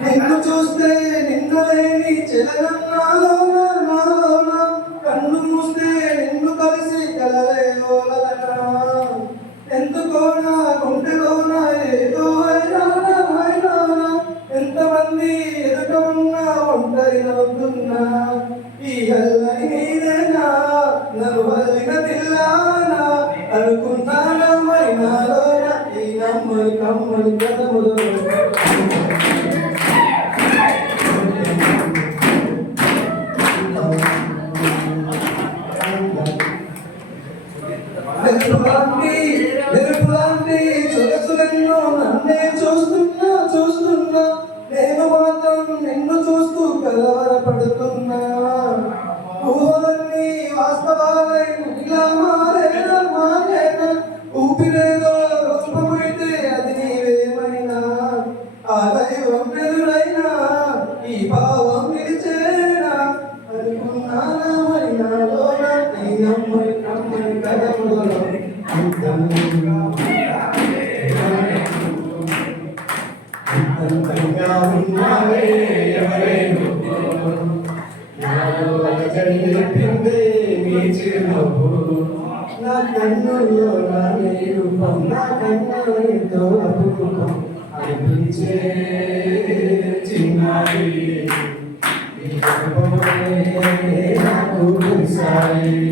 నిన్ను చూస్తే నిన్నలేని చెలగన్నాలోన కన్ను మూస్తే నిన్ను కలిసి కలలేలోలదన ఎందుకోనా గుండెలోన ఏదో అయినా ఎంతమంది ఎదుట ఉన్నా ఒంటరి నవ్వుతున్నా ఈ హల్లని నీదేనా నన్ను వల్లిన తిల్లానా అనుకున్నానా మైనాలోన ఈ నమ్మని కమ్మని కథములో వెలుపులాంటి సొగసులెన్నో నన్నే చూస్తున్నా నేను మాత్రం నిన్ను చూస్తూ కలవరపడుతున్నా ఊహలన్నీ వాస్తవాలై ఇలా మారేనా ఊపిరేదో రూపమైతే అది నీవేమైనా ఆ దైవం ఎదురైనా ఈ భావం నిలిచేనా అనుకున్నానా మైనాలోన ఈ నమ్మని కథములో నా కన్నుల్లో రాని రూపం నా కన్నులతో అపురూపం అనిపించే చిన్నారి ఈ రూపమే నాకు తెలిసాయి